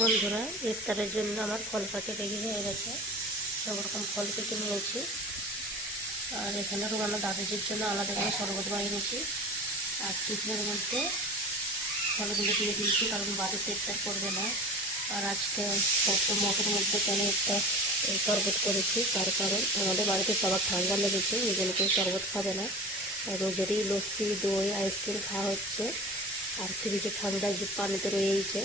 বন্ধুরা, ইফতারের জন্য আমার ফল কাটে রেডি হয়ে গেছে। সব রকম ফল কেটে নিয়েছি। আর এখানে রুমানা দাদুজির জন্য আলাদা করে শরবত বানিয়েছি। আর টিফিনের মধ্যে ফলগুলো দিয়ে দিয়েছি, কারণ বাড়িতে ইফতার করবে না। আর আজকে মতের মধ্যে কেন একটা শরবত করেছি, তার কারণ আমাদের বাড়িতে সবার ঠান্ডা লেগেছে, ওই জন্য কেউ শরবত খাবে না। আর রোজেরই লস্যি, দই, আইসক্রিম খাওয়া হচ্ছে। আর ফ্রিজে ঠান্ডা যে পানিতে রয়েছে,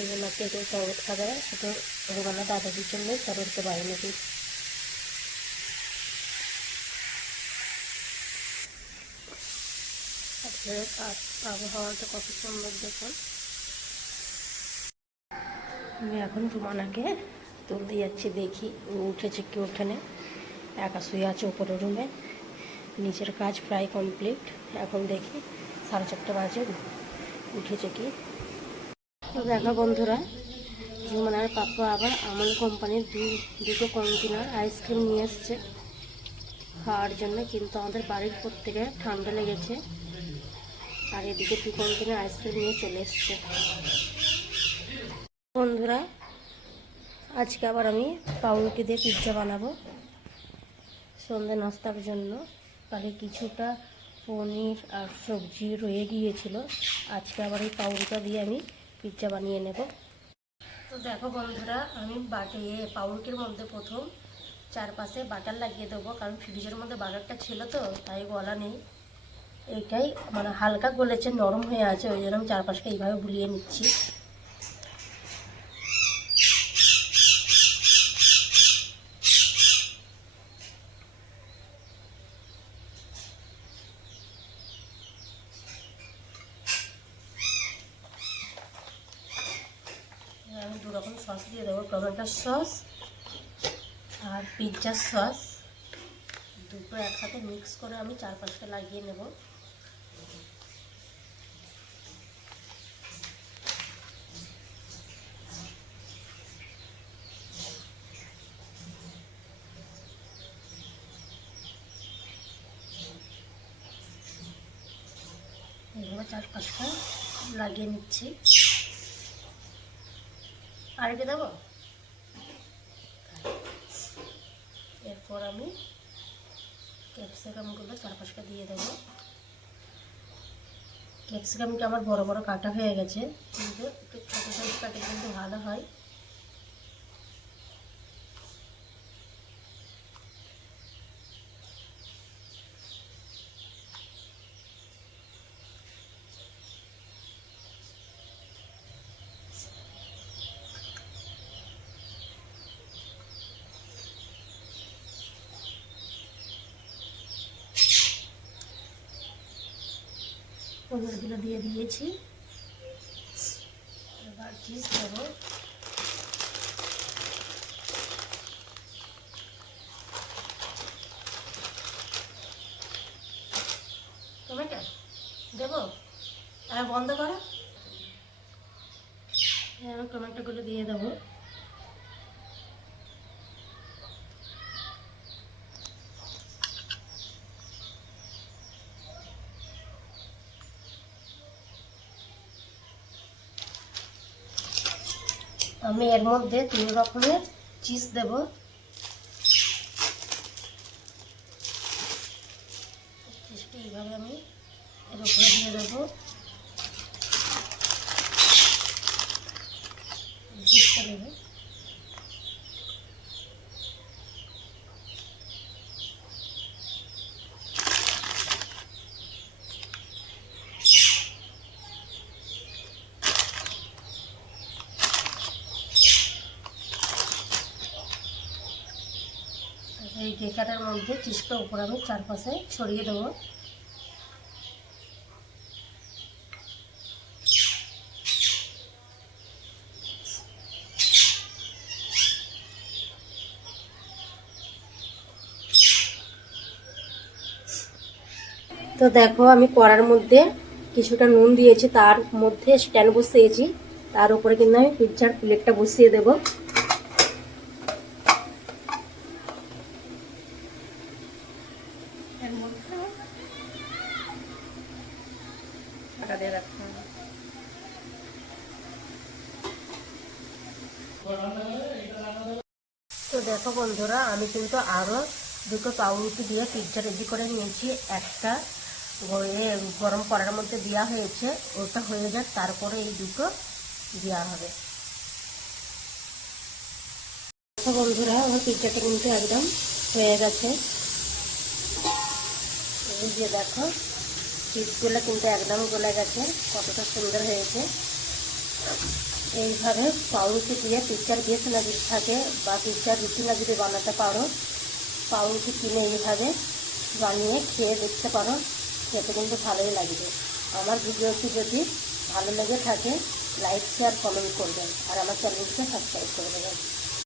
এই জন্য কেউ শরবত খাবে না। শুধু রুমানা দাদাজির জন্য শরবতটা বানিয়েছি। আবহাওয়াটা কত সুন্দর দেখুন। আমি এখন রুমানাকে তুলতে যাচ্ছি, দেখি উঠেছে কি ওখানে। একা শুয়ে আছে উপরের রুমে। নিচের কাজ প্রায় কমপ্লিট। এখন দেখি 4:30 বাজে, উঠেছে কি। তো দেখো বন্ধুরা, রুমানার পাপা আবার আমুল কোম্পানির দুটো কন্টেনার আইসক্রিম নিয়ে এসছে খাওয়ার জন্য, কিন্তু আমাদের বাড়ির প্রত্যেকে ঠান্ডা লেগেছে। আর এদিকে 2 কন্টেনার আইসক্রিম নিয়ে চলে এসছে। বন্ধুরা, আজকে আবার আমি পাউরুটি দিয়ে পিৎজা বানাবো সন্ধ্যে নাস্তার জন্য। কালে কিছুটা পনির আর সবজি রয়ে গিয়েছিল, আজকে আবার এই পাউরুটা দিয়ে আমি পিৎজা বানিয়ে নেব। তো দেখো বন্ধুরা, আমি পাউরুটির মধ্যে প্রথম চারপাশে বাটার লাগিয়ে দেবো, কারণ ফ্রিজের মধ্যে বাটারটা ছিল তো, তাই গলা নেই। এইটাই মানে হালকা গলেছে, নরম হয়ে আছে, ওই জন্য আমি চারপাশটা এইভাবে বুলিয়ে নিচ্ছি। আমি 2 রকম সস দিয়ে দেবো, টমেটো সস আর পিৎজার সস। দুটো একসাথে মিক্স করে আমি চারপাশটা লাগিয়ে নেব। এইভাবে চারপাশটা লাগিয়ে নিচ্ছি। আর কি দেবো? এরপর আমি ক্যাপসিকামগুলো চারপাশটা দিয়ে দেবো। ক্যাপসিকামটা আমার বড় বড় কাটা হয়ে গেছে, কিন্তু একটু ছোটো সাইজ কাটে কিন্তু ভালো হয়। পনিরগুলো দিয়ে দিয়েছি, এবার চিজ দেবো। টমেটো দেবো, আর বন্ধ করো। এবার টমেটোগুলো দিয়ে দেবো। আমি এর মধ্যে 3 রকমের চিজ দেব। চিজটা এইভাবে আমি এর উপরে দিয়ে দেবো। চিজটা দেবো। এই কেকটার মধ্যে চিজটা উপরে আমি চারপাশে ছড়িয়ে দেবো। তো দেখো, আমি কড়ার মধ্যে কিছুটা নুন দিয়েছি, তার মধ্যে স্ট্যান্ড বসিয়েছি, তার উপরে কিন্তু আমি পিৎজার প্লেটটা বসিয়ে দেবো। তো দেখো বন্ধুরা, আমি কিন্তু আরও দুটো পাউরুটি দিয়ে পিৎজা রেডি করে নিয়েছি। একটা গরম কড়ার মধ্যে দেওয়া হয়েছে, ওটা হয়ে যাক, তারপরে এই দুটো দেওয়া হবে। দেখো বন্ধুরা, আমার পিৎজাটা কিন্তু একদম হয়ে গেছে। এই যে দেখো, চিজগুলো কিন্তু একদম গলে গেছে, কতটা সুন্দর হয়েছে। এইভাবে পাউরুটি দিয়ে পিৎজার বেস না যদি থাকে বা পিৎজার রুটি না যদি বানাতে পারো, পাউরুটি কিনে এইভাবে বানিয়ে খেয়ে দেখতে পারো, খেতে কিন্তু ভালোই লাগবে। আমার ভিডিওটি যদি ভালো লেগে থাকে লাইক শেয়ার কমেন্ট করবেন আর আমার চ্যানেলটিকে সাবস্ক্রাইব করে দেবেন।